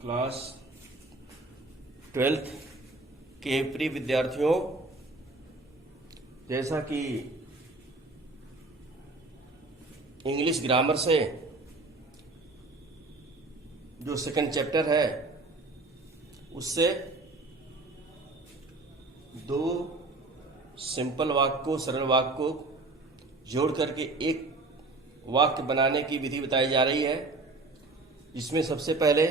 Class 12th के प्रिय विद्यार्थियों, जैसा कि इंग्लिश ग्रामर से जो सेकंड चैप्टर है उससे दो सिंपल वाक्य को, सरल वाक्य को जोड़ करके एक वाक्य बनाने की विधि बताई जा रही है। इसमें सबसे पहले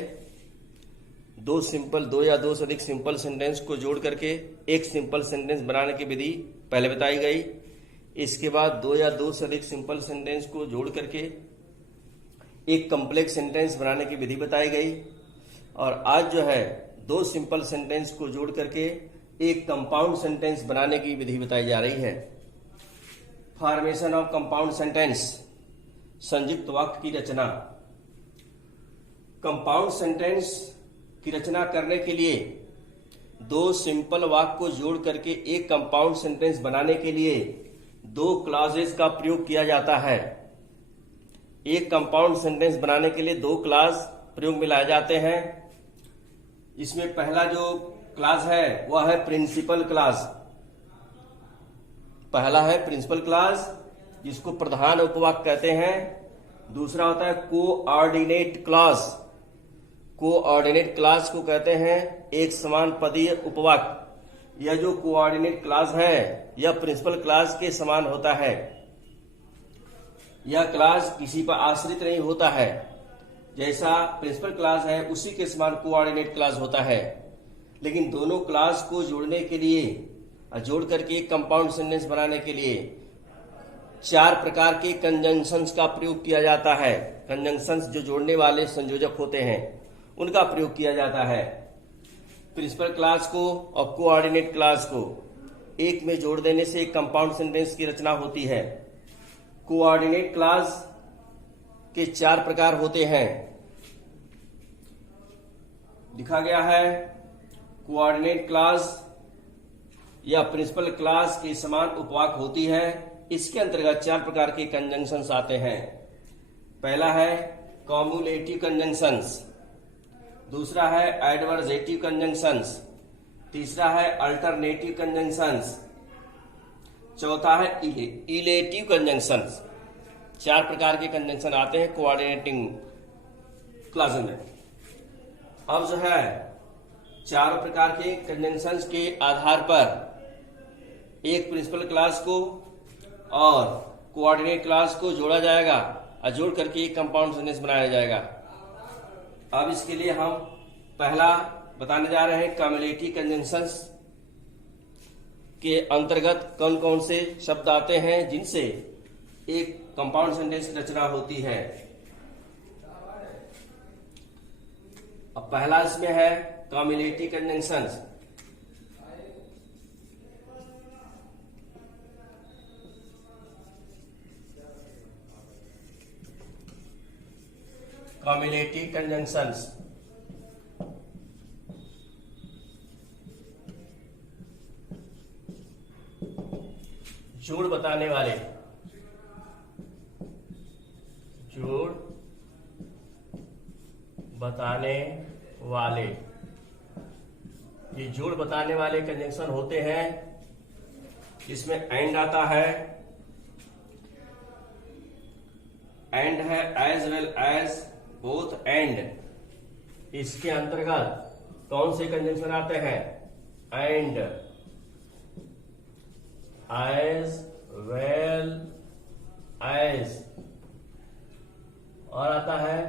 दो या दो से अधिक सिंपल सेंटेंस को जोड़ करके एक सिंपल सेंटेंस बनाने की विधि पहले बताई गई। इसके बाद दो या दो से अधिक सिंपल सेंटेंस को जोड़ करके एक कॉम्प्लेक्स सेंटेंस बनाने की विधि बताई गई। और आज जो है दो सिंपल सेंटेंस को जोड़ करके एक कंपाउंड सेंटेंस बनाने की विधि बताई जा रही है। फॉर्मेशन ऑफ कंपाउंड सेंटेंस, संयुक्त वाक्य की रचना। कंपाउंड सेंटेंस की रचना करने के लिए दो सिंपल वाक्य को जोड़ करके एक कंपाउंड सेंटेंस बनाने के लिए दो क्लॉजेस का प्रयोग किया जाता है। एक कंपाउंड सेंटेंस बनाने के लिए दो क्लॉज प्रयोग में लाए जाते हैं। इसमें पहला जो क्लॉज है वह है प्रिंसिपल क्लॉज। पहला है प्रिंसिपल क्लॉज, जिसको प्रधान उपवाक्य कहते हैं। दूसरा होता है कोऑर्डिनेट क्लॉज। कोऑर्डिनेट क्लॉज को कहते हैं एक समान पदीय उपवाक्य। यह जो कोऑर्डिनेट क्लॉज है यह प्रिंसिपल क्लॉज के समान होता है। यह क्लॉज किसी पर आश्रित नहीं होता है। जैसा प्रिंसिपल क्लॉज है उसी के समान कोऑर्डिनेट क्लॉज होता है। लेकिन दोनों क्लॉज को जोड़ने के लिए, जोड़ करके एक कंपाउंड सेंटेंस बनाने के लिए चार प्रकार के कंजंक्शंस का प्रयोग किया जाता है। कंजंक्शंस जो जोड़ने वाले संयोजक होते हैं उनका प्रयोग किया जाता है। प्रिंसिपल क्लॉज को और कोऑर्डिनेट क्लॉज को एक में जोड़ देने से एक कंपाउंड सेंटेंस की रचना होती है। कोऑर्डिनेट क्लॉज के चार प्रकार होते हैं, लिखा गया है। कोऑर्डिनेट क्लॉज या प्रिंसिपल क्लॉज के समान उपवाक्य होती है। इसके अंतर्गत चार प्रकार के कंजंक्शंस आते हैं। पहला है कॉम्युलेटिव कंजंक्शंस, दूसरा है एडवर्जेटिव कंजंक्शंस, तीसरा है अल्टरनेटिव कंजंक्शंस, चौथा है इलेटिव कंजंक्शंस। चार प्रकार के कंजंक्शन आते हैं कोऑर्डिनेटिंग क्लॉज में। अब जो है चारों प्रकार के कंजंक्शंस के आधार पर एक प्रिंसिपल क्लॉज को और कोऑर्डिनेट क्लॉज को जोड़ा जाएगा और जोड़ करके एक कंपाउंड सेंटेंस बनाया जाएगा। अब इसके लिए हम पहला बताने जा रहे हैं कम्युलेटिव कंजंक्शंस के अंतर्गत कौन कौन से शब्द आते हैं जिनसे एक कंपाउंड सेंटेंस की रचना होती है। अब पहला इसमें है कम्युलेटिव कंजंक्शंस। कम्युलेटिव कंजंक्शंस जोड़ बताने वाले, जोड़ बताने वाले, ये जोड़ बताने वाले कंजंक्शन होते हैं। इसमें एंड आता है, एंड है as well as, both and. इसके अंतर्गत कौन से कंजंक्शन आते हैं? एंड, एज वेल एज, और आता है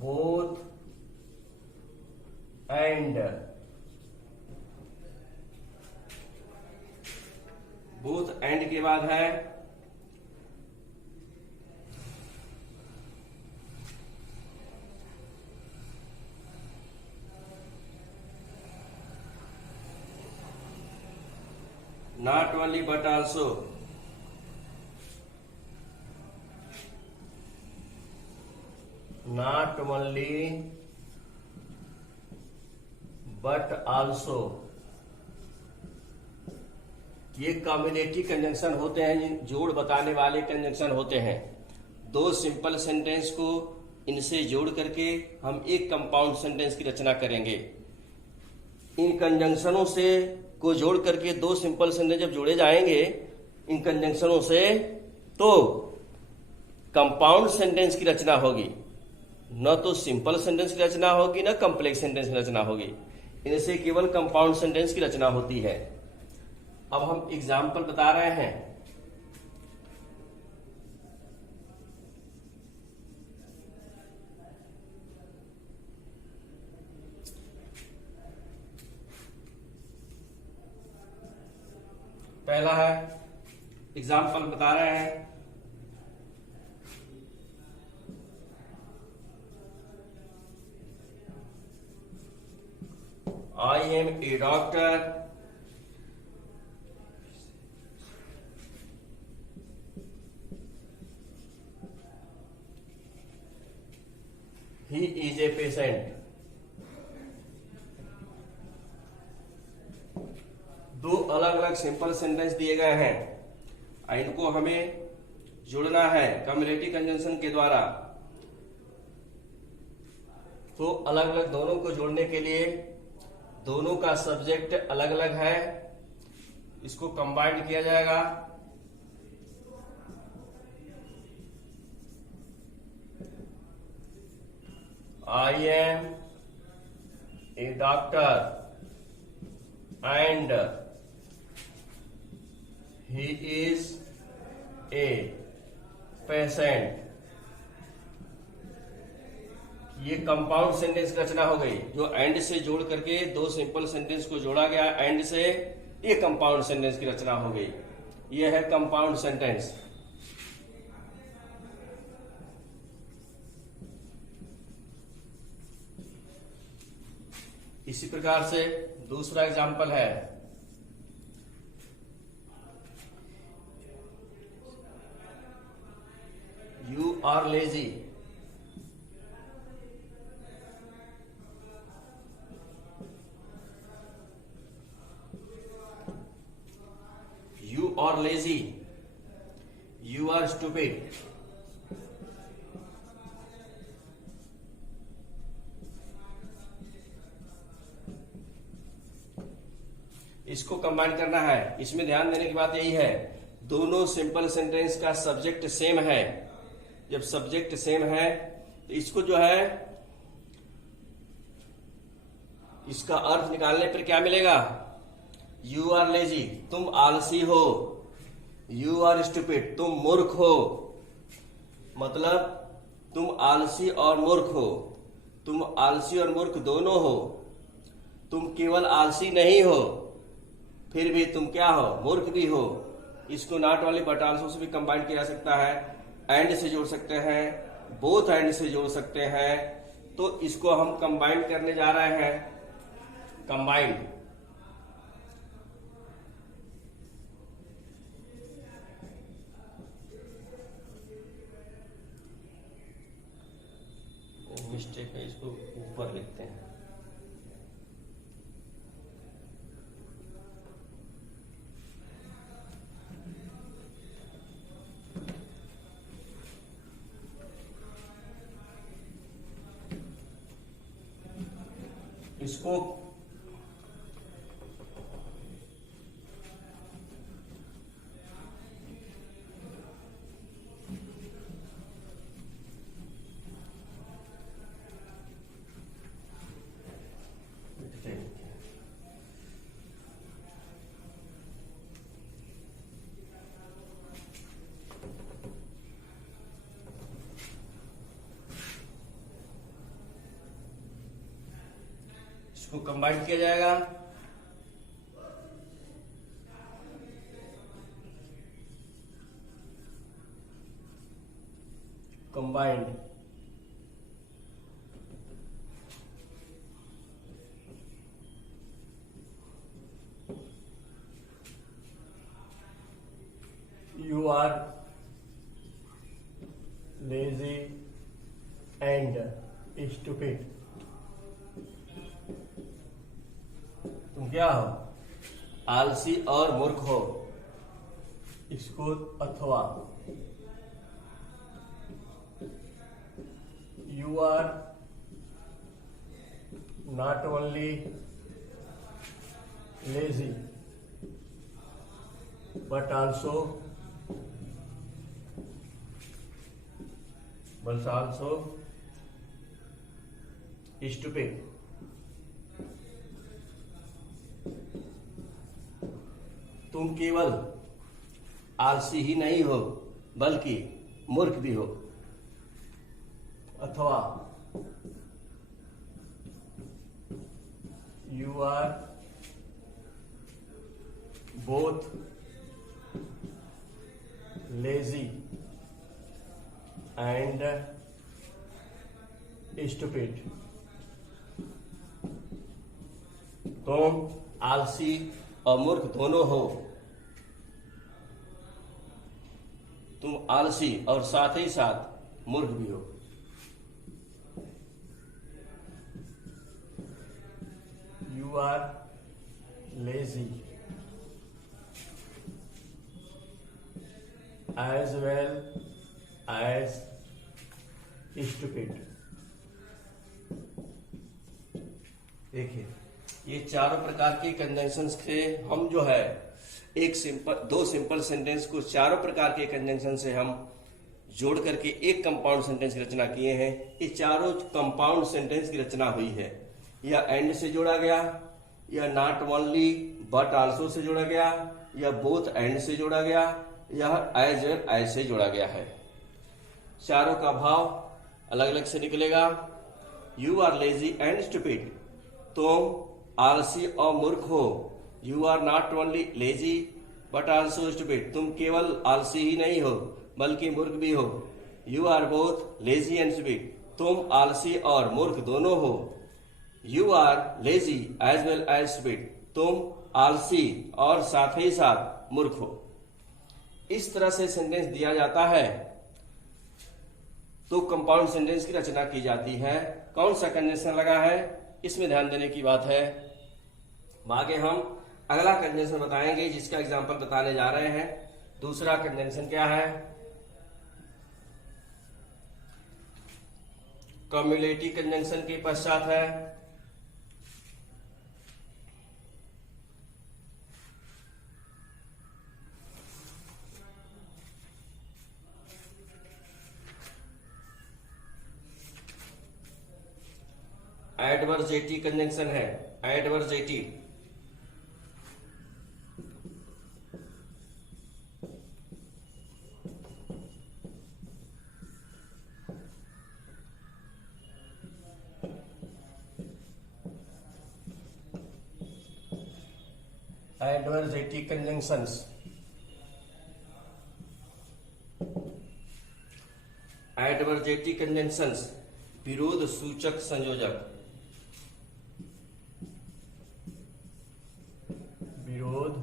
बोथ एंड। बोथ एंड के बाद है not only but also। not only but also, ये कॉम्बिनेटिव कंजंक्शन होते हैं, जोड़ बताने वाले कंजंक्शन होते हैं। दो सिंपल सेंटेंस को इनसे जोड़ करके हम एक कंपाउंड सेंटेंस की रचना करेंगे। इन कंजंक्शनों से को जोड़ करके दो सिंपल सेंटेंस जब जोड़े जाएंगे इन कंजंक्शनों से, तो कंपाउंड सेंटेंस की रचना होगी, न तो सिंपल सेंटेंस की रचना होगी न कॉम्प्लेक्स सेंटेंस की रचना होगी। इनसे केवल कंपाउंड सेंटेंस की रचना होती है। अब हम एग्जाम्पल बता रहे हैं। पहला है, एग्जाम्पल बता रहे हैं, I am a doctor. He is a patient. दो अलग अलग सिंपल सेंटेंस दिए गए हैं, इनको हमें जोड़ना है कम्युलेटिव कंजंक्शन के द्वारा। तो अलग अलग दोनों को जोड़ने के लिए दोनों का सब्जेक्ट अलग अलग है, इसको कंबाइंड किया जाएगा। I am a doctor and he is a patient। ये कंपाउंड सेंटेंस की रचना हो गई, जो एंड से जोड़ करके दो सिंपल सेंटेंस को जोड़ा गया एंड से, ये कंपाउंड सेंटेंस की रचना हो गई। ये है कंपाउंड सेंटेंस। इसी प्रकार से दूसरा एग्जाम्पल है, you are lazy. You are lazy. You are stupid. इसको कंबाइन करना है। इसमें ध्यान देने की बात यही है, दोनों सिंपल सेंटेंस का सब्जेक्ट सेम है। जब सब्जेक्ट सेम है तो इसको जो है, इसका अर्थ निकालने पर क्या मिलेगा? यू आर लेजी, तुम आलसी हो। यू आर स्टूपिड, तुम मूर्ख हो। मतलब तुम आलसी और मूर्ख हो। तुम आलसी और मूर्ख दोनों हो। तुम केवल आलसी नहीं हो, फिर भी तुम क्या हो? मूर्ख भी हो। इसको नॉट वाले बट आल्सो से भी कंबाइन किया जा सकता है, एंड से जोड़ सकते हैं, बोथ एंड से जोड़ सकते हैं। तो इसको हम कंबाइन करने जा रहे हैं, कंबाइंड। मिस्टेक है, इसको ऊपर लिखते हैं। इसको कंबाइन किया जाएगा। Combined you are lazy and stupid. तुम क्या हो? आलसी और मूर्ख हो। इसको अथवा You are not only lazy but also stupid. तुम केवल आलसी ही नहीं हो बल्कि मूर्ख भी हो। अथवा you are both lazy and stupid. तुम आलसी और मूर्ख दोनों हो। तुम आलसी और साथ ही साथ मूर्ख भी हो। You are lazy as well as stupid. देखिए, ये चारों प्रकार के कंजंक्शंस से हम जो है दो सिंपल सेंटेंस को चारों प्रकार के कंजंक्शन से हम जोड़ करके एक कंपाउंड सेंटेंस की रचना किए हैं। ये चारों कंपाउंड सेंटेंस की रचना हुई है। या एंड से जोड़ा गया, या not only but also say जोड़ा गया, या बोथ एंड से जोड़ा गया, या एज वेल एज से जोड़ा गया है। चारों का भाव अलग अलग से निकलेगा। You are lazy and stupid, तुम आलसी और मूर्ख हो। You are not only lazy but also stupid, तुम केवल आलसी ही नहीं हो बल्कि मूर्ख भी हो। You are both lazy and stupid, तुम आलसी और मूर्ख दोनों हो। You are lazy as well as stupid, तुम आलसी और साथ ही साथ मूर्ख हो। इस तरह से सेंटेंस दिया जाता है तो कंपाउंड सेंटेंस की रचना की जाती है। कौन सा कंजंक्शन लगा है इसमें ध्यान देने की बात है। आगे हम अगला कंजंक्शन बताएंगे जिसका एग्जांपल बताने जा रहे हैं। दूसरा कंजंक्शन क्या है? कम्युलेटिव कंजंक्शन के पश्चात है एडवर्जेटिव कंजंक्शन है। एडवर्जेटिव एडवर्जेटिव कंजंक्शंस एडवर्जेटिव कंजंक्शंस विरोध सूचक संयोजक। विरोध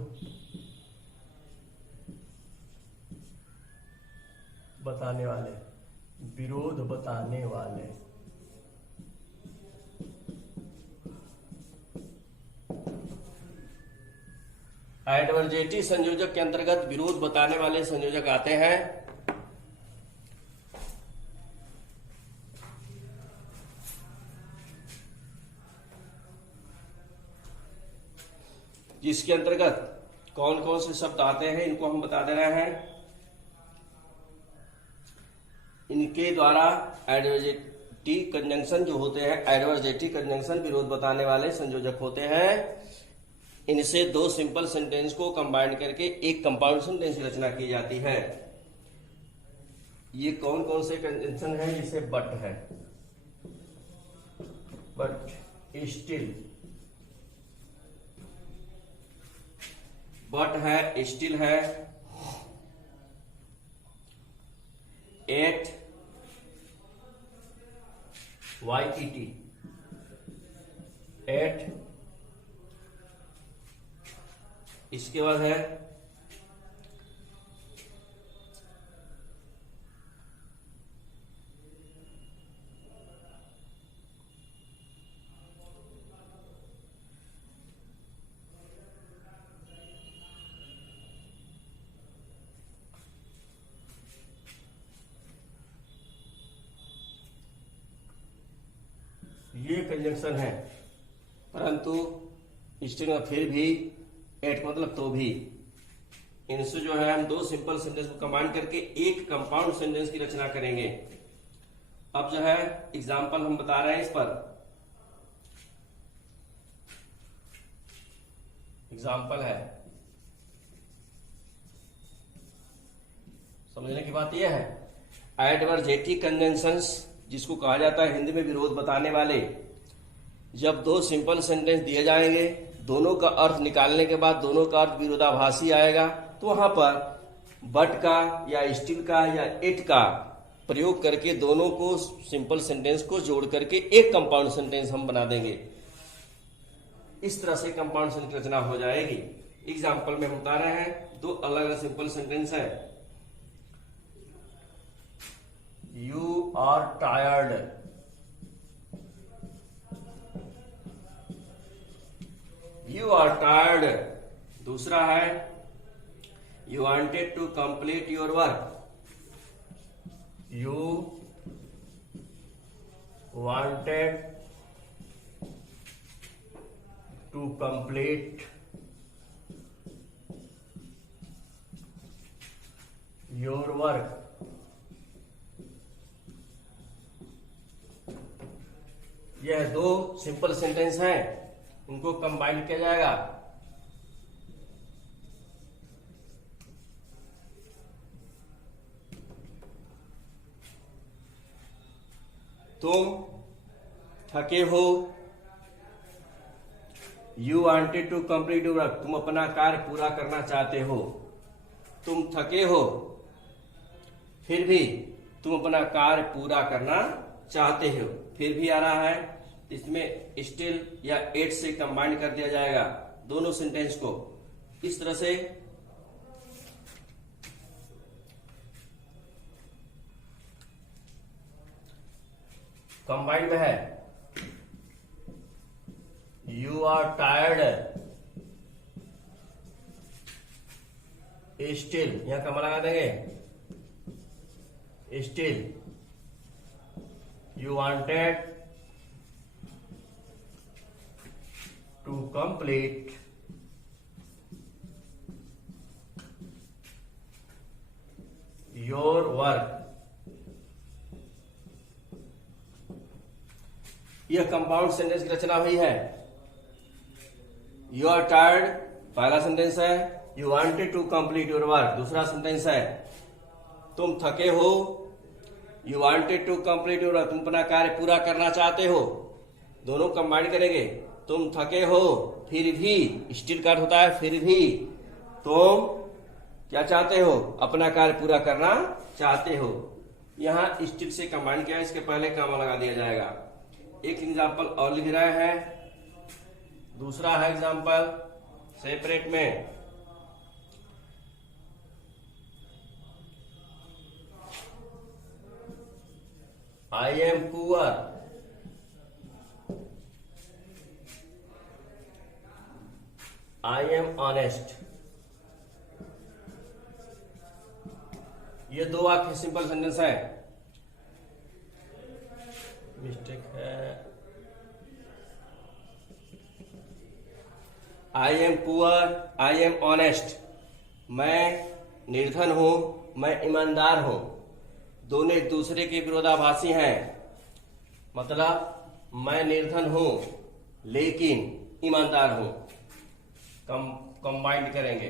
बताने वाले, विरोध बताने वाले। एडवर्जेटिव संयोजक के अंतर्गत विरोध बताने वाले संयोजक आते हैं। जिसके अंतर्गत कौन कौन से शब्द आते हैं इनको हम बता दे रहे हैं। इनके द्वारा एडवर्जेटिव कंजंक्शन जो होते हैं, एडवर्जेटिव कंजंक्शन विरोध बताने वाले संयोजक होते हैं। इनसे दो सिंपल सेंटेंस को कंबाइन करके एक कंपाउंड सेंटेंस की रचना की जाती है। ये कौन कौन से कंजंक्शन है? जैसे बट है, बट स्टिल, बट है, स्टिल है, एट, YET, एट। इसके बाद है कंजंक्शन है, परंतु स्ट्रिंग में फिर भी एट मतलब तो भी, इनसे जो है हम दो सिंपल सेंटेंस को कंबाइन करके एक कंपाउंड सेंटेंस की रचना करेंगे। अब जो है एग्जाम्पल हम बता रहे हैं, इस पर एग्जाम्पल है। समझने की बात यह है एडवर्जेटिव कंजंक्शंस, जिसको कहा जाता है हिंदी में विरोध बताने वाले। जब दो सिंपल सेंटेंस दिए जाएंगे, दोनों का अर्थ निकालने के बाद दोनों का अर्थ विरोधाभासी आएगा, तो वहां पर बट का या स्टिल का या इट का प्रयोग करके दोनों को सिंपल सेंटेंस को जोड़ करके एक कंपाउंड सेंटेंस हम बना देंगे। इस तरह से कंपाउंड सेंटेंस की रचना हो जाएगी। एग्जाम्पल में हम बता रहे हैं, दो अलग अलग सिंपल सेंटेंस है। You are tired, you are tired. दूसरा है you wanted to complete your work, you wanted to complete your work. यह दो सिंपल सेंटेंस हैं, उनको कंबाइन किया जाएगा। तुम थके हो, you wanted to complete your work, तुम अपना कार्य पूरा करना चाहते हो। तुम थके हो, फिर भी तुम अपना कार्य पूरा करना चाहते हो। फिर भी आ रहा है, इसमें स्टिल या एट से कंबाइन कर दिया जाएगा दोनों सेंटेंस को। इस तरह से कंबाइंड है। यू आर टायर्ड, स्टिल, यहां कमा लगा देंगे, still you wanted to complete your work. यह कंपाउंड सेंटेंस की रचना हुई है। यू आर टायर्ड पहला सेंटेंस है, you wanted to complete your work दूसरा सेंटेंस है। तुम थके हो, you wanted to complete your work, तुम अपना कार्य पूरा करना चाहते हो। दोनों कंबाइन करेंगे। तुम थके हो, फिर भी, स्टिल का अर्थ होता है फिर भी, तुम क्या चाहते हो, अपना कार्य पूरा करना चाहते हो। यहां स्टिल से कंबाइन किया, इसके पहले कॉमा लगा दिया जाएगा। एक एग्जाम्पल और लिख रहे हैं, दूसरा है एग्जाम्पल सेपरेट में। I am poor, I am honest. ये दो वाक्य सिंपल सेंटेंस है। मिस्टेक है, I am poor, I am honest. मैं निर्धन हूं, मैं ईमानदार हूं। दोनों एक दूसरे के विरोधाभासी हैं। मतलब मैं निर्धन हूं लेकिन ईमानदार हूं। कंबाइंड करेंगे,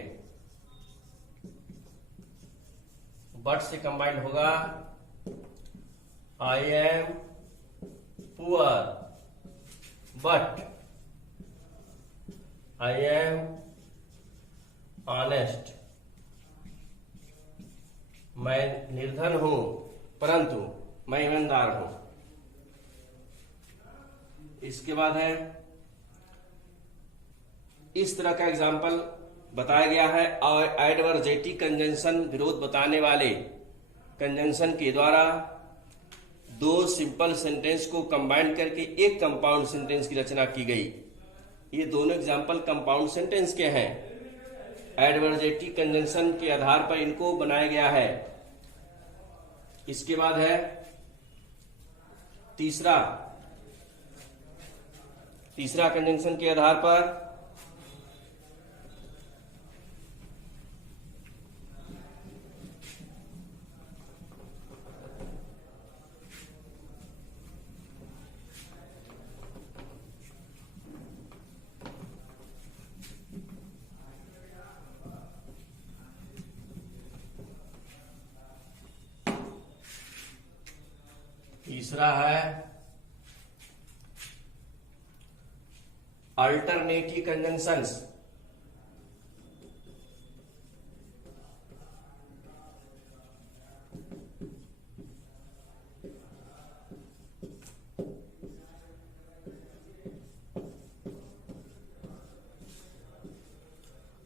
बट से कंबाइंड होगा, I am poor but I am honest. मैं निर्धन हूं परंतु मैं ईमानदार हूं। इसके बाद है, इस तरह का एग्जाम्पल बताया गया है। एडवर्जेटिव कंजंक्शन विरोध बताने वाले कंजंक्शन के द्वारा दो सिंपल सेंटेंस को कंबाइन करके एक कंपाउंड सेंटेंस की रचना की गई। ये दोनों एग्जाम्पल कंपाउंड सेंटेंस के हैं। एडवर्जेटिव कंजंक्शन के आधार पर इनको बनाया गया है। इसके बाद है तीसरा, तीसरा कंजंक्शन के आधार पर तीसरा है अल्टरनेटिव कंजंक्शंस।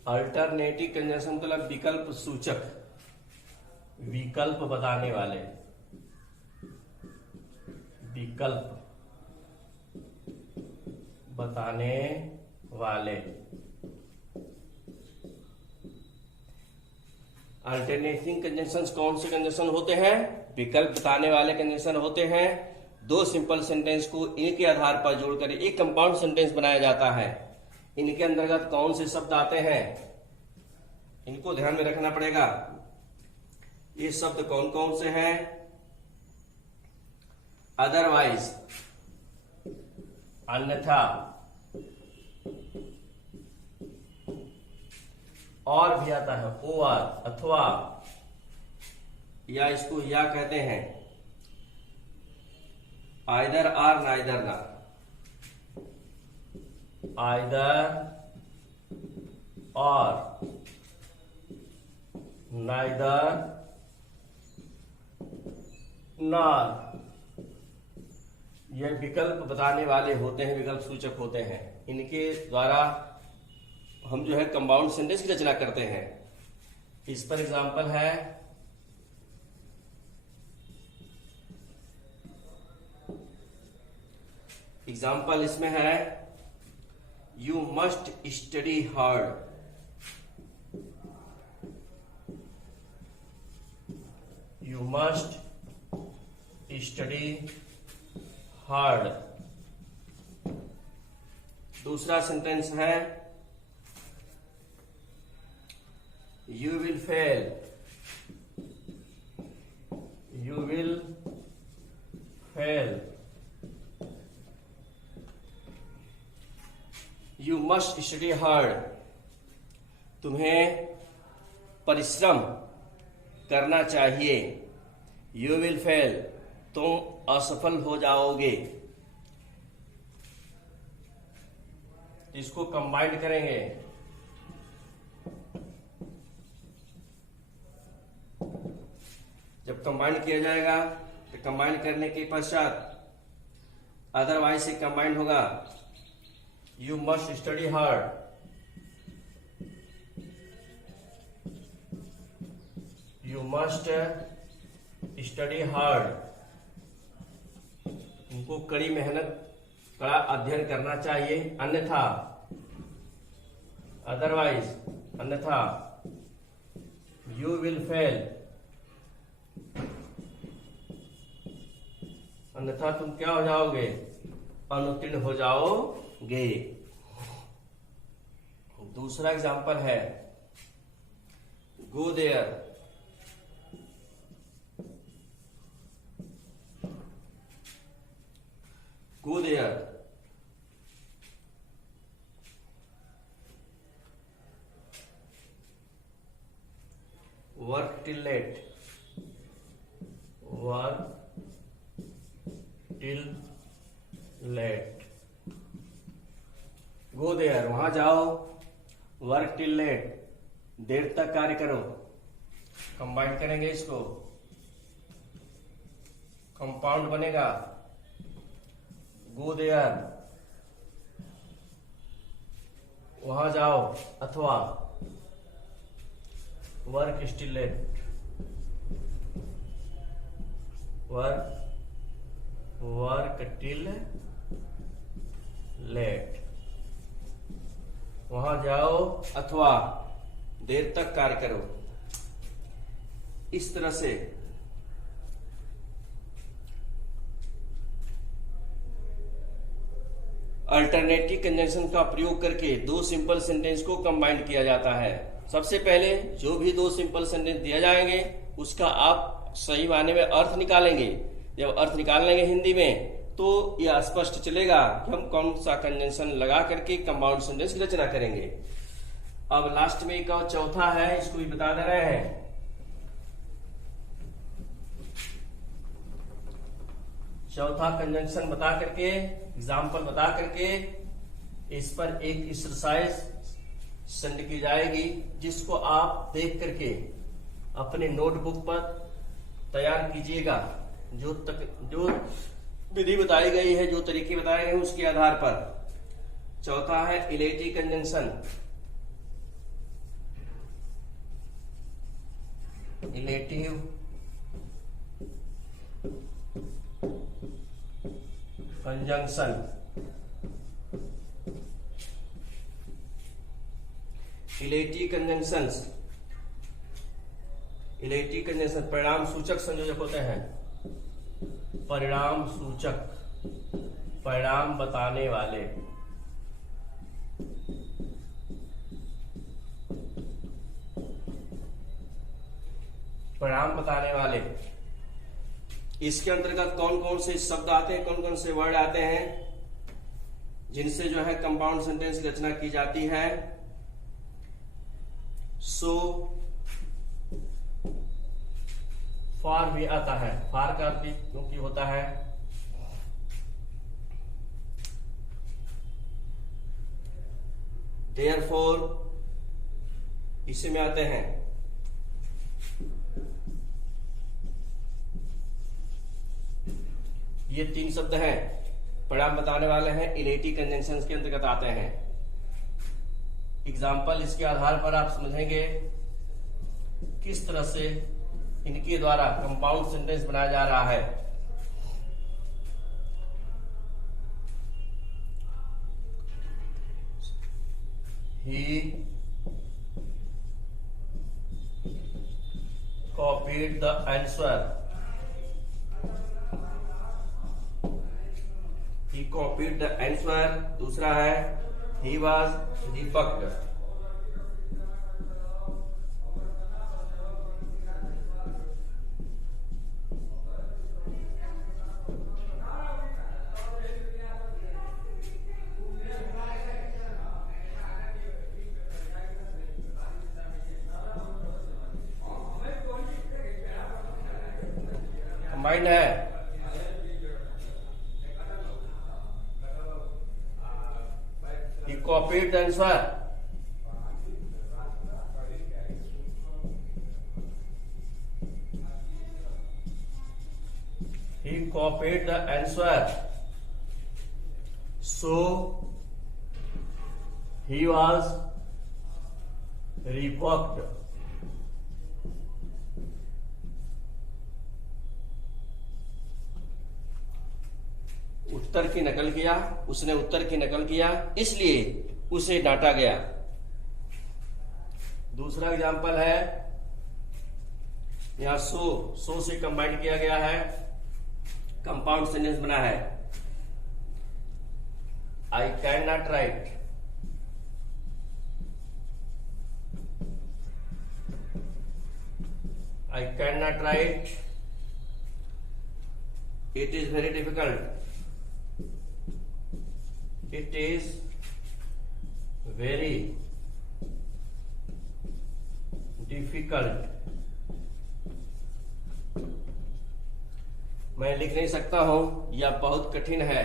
अल्टरनेटिव कंजंक्शन मतलब विकल्प सूचक, विकल्प बताने वाले, विकल्प बताने वाले। अल्टरनेटिंग कंजंक्शंस कौन से कंजंक्शन होते हैं? विकल्प बताने वाले कंजंक्शन होते हैं। दो सिंपल सेंटेंस को इनके आधार पर जोड़कर एक कंपाउंड सेंटेंस बनाया जाता है। इनके अंतर्गत कौन से शब्द आते हैं, इनको ध्यान में रखना पड़ेगा। ये शब्द कौन कौन से हैं? अदरवाइज, अन्यथा, और भी आता है ओवर, अथवा, या इसको या कहते हैं आइदर आर नाइदर ना, आइदर और नाइदर नॉर। यह विकल्प बताने वाले होते हैं, विकल्प सूचक होते हैं। इनके द्वारा हम जो है कंपाउंड सेंटेंस की रचना करते हैं। इस पर एग्जांपल है एग्जाम्पल इसमें है you must study hard. You must study hard. दूसरा सेंटेंस है you will fail. You will fail. You must study hard, तुम्हें परिश्रम करना चाहिए। यू विल फेल, तुम असफल हो जाओगे। इसको कंबाइंड करेंगे। जब कंबाइंड किया जाएगा तो कंबाइंड करने के पश्चात अदरवाइज से कंबाइंड होगा। You must study hard, you must study hard, उनको कड़ी मेहनत का अध्ययन करना चाहिए। अन्यथा, अदरवाइज, अन्यथा, यू विल फेल, अन्यथा तुम क्या हो जाओगे? अनुत्तीर्ण हो जाओगे। दूसरा एग्जांपल है go there. Go there, work till late. Work till late. Go there, वहां जाओ। वर्क टिल लेट, देर तक कार्य करो। कंबाइंड करेंगे इसको, कंपाउंड बनेगा। गो देयर, वहां जाओ, अथवा work still late. Work till late, वहां जाओ अथवा देर तक कार्य करो। इस तरह से अल्टरनेटिव कंजंक्शन का प्रयोग करके दो सिंपल सेंटेंस को कंबाइन किया जाता है। सबसे पहले जो भी दो सिंपल सेंटेंस दिया जाएंगे उसका आप सही मायने में अर्थ निकालेंगे। जब अर्थ निकाल लेंगे हिंदी में तो यह स्पष्ट चलेगा कि हम कौन सा कंजंक्शन लगा करके कंपाउंड सेंटेंस की रचना करेंगे। अब लास्ट में एक और चौथा है, इसको भी बता दे रहे हैं। चौथा कंजंक्शन बता करके, एग्जाम्पल बता करके इस पर एक एक्सरसाइज सेंड की जाएगी, जिसको आप देख करके अपने नोटबुक पर तैयार कीजिएगा। जो विधि बताई गई है, जो तरीके बताए गए हैं, उसके आधार पर। चौथा है illative conjunction. Illative conjunction. Illative conjunctions, illative conjunction परिणाम सूचक संयोजक होते हैं। परिणाम सूचक, परिणाम बताने वाले। परिणाम बताने वाले, इसके अंतर्गत कौन कौन से शब्द आते हैं, कौन कौन से वर्ड आते हैं जिनसे जो है कंपाउंड सेंटेंस की रचना की जाती है। सो, फॉर भी आता है, फॉर का भी क्योंकि होता है। देयरफॉर इसी में आते हैं। ये तीन शब्द हैं, परिणाम बताने वाले हैं, इलेटिव कंजंक्शंस के अंतर्गत आते हैं। एग्जाम्पल इसके आधार पर आप समझेंगे किस तरह से इनके द्वारा कंपाउंड सेंटेंस बनाया जा रहा है। He copied the answer. He copied the answer। दूसरा है he was rebuffed। कंबाइंड है। He copied the answer। He copied the answer, so he was revoked। उत्तर की नकल किया, उसने उत्तर की नकल किया, इसलिए उसे डांटा गया। दूसरा एग्जाम्पल है, यहां सो से कंबाइन किया गया है, कंपाउंड सेंटेंस बना है। I can not right. I can not right, it is very difficult. It is very difficult। मैं लिख नहीं सकता हूं, यह बहुत कठिन है।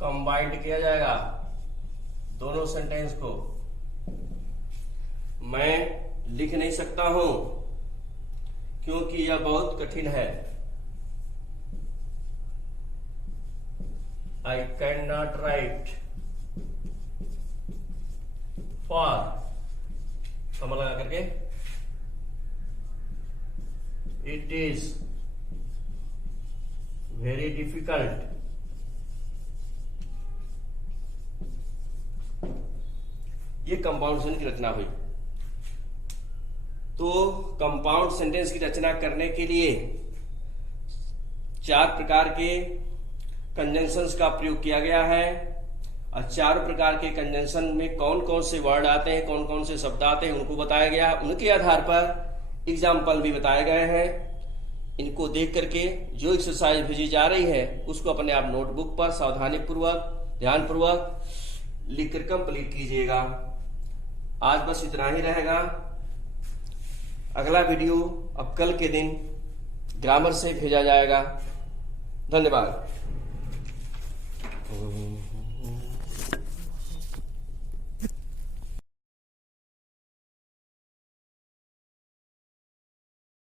कंबाइंड किया जाएगा दोनों सेंटेंस को। मैं लिख नहीं सकता हूं क्योंकि यह बहुत कठिन है। I cannot write for, कमा लगा करके, it is very difficult। ये कंपाउंड सेंटेंस की रचना हुई। तो कंपाउंड सेंटेंस की रचना करने के लिए चार प्रकार के कंजंक्शंस का प्रयोग किया गया है और चारों प्रकार के कंजंक्शन में कौन कौन से वर्ड आते हैं, कौन कौन से शब्द आते हैं उनको बताया गया। उनके आधार पर एग्जाम्पल भी बताए गए हैं। इनको देख करके जो एक्सरसाइज भेजी जा रही है उसको अपने आप नोटबुक पर सावधानी पूर्वक ध्यान पूर्वक लिखकर कंप्लीट कीजिएगा। आज बस इतना ही रहेगा। अगला वीडियो अब कल के दिन ग्रामर से भेजा जाएगा। धन्यवाद।